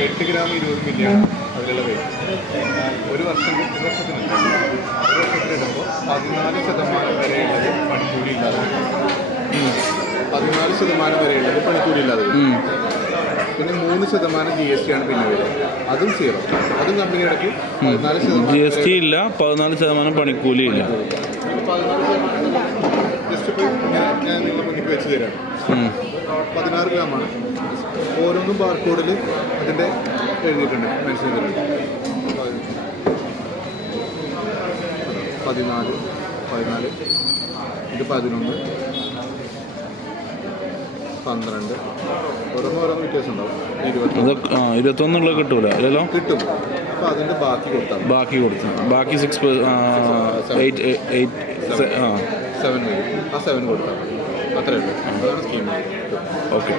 8 gram 20 മില്ലിയാണ് അതിലുള്ള wait. ഒരു വർഷത്തിനിടുമ്പോൾ 14% വരെയുള്ളത് പണിക്കൂലി ഇല്ലാതെ 14% വരെയുള്ളത് പണിക്കൂലി ഇല്ലാതെ വരും. പിന്നെ 3% GST ആണ് പിന്നെ വരിക. അതും 0. അതും കമ്പനി ഇടയ്ക്ക് 14% GST ഇല്ല, 14% പണിക്കൂലി ഇല്ല. 14% ജസ്റ്റ് ഇപ്പോൾ ഞാൻ നിങ്ങളുടെ മുന്നിൽ വെച്ച് തരാം. 16 ഗ്രാമാണ്. ഓരോന്നും ബാർകോഡിൽ അതിൻ്റെ എഴുതിയിട്ടുണ്ട്, മെൻഷൻ ചെയ്തിട്ടുണ്ട്. 14 ഇത് 11 12 ഓരോന്ന് വ്യത്യാസം ഉണ്ടാവും. 21 കിട്ടൂല അല്ലല്ലോ? കിട്ടും. അപ്പോൾ അതിൻ്റെ ബാക്കി കൊടുത്താൽ ബാക്കി 6 8 7 വരും. ആ 7 കൊടുത്താൽ മതി. അത്രയേ ഉള്ളൂ. അതാണ് സ്കീം. ഓക്കെ.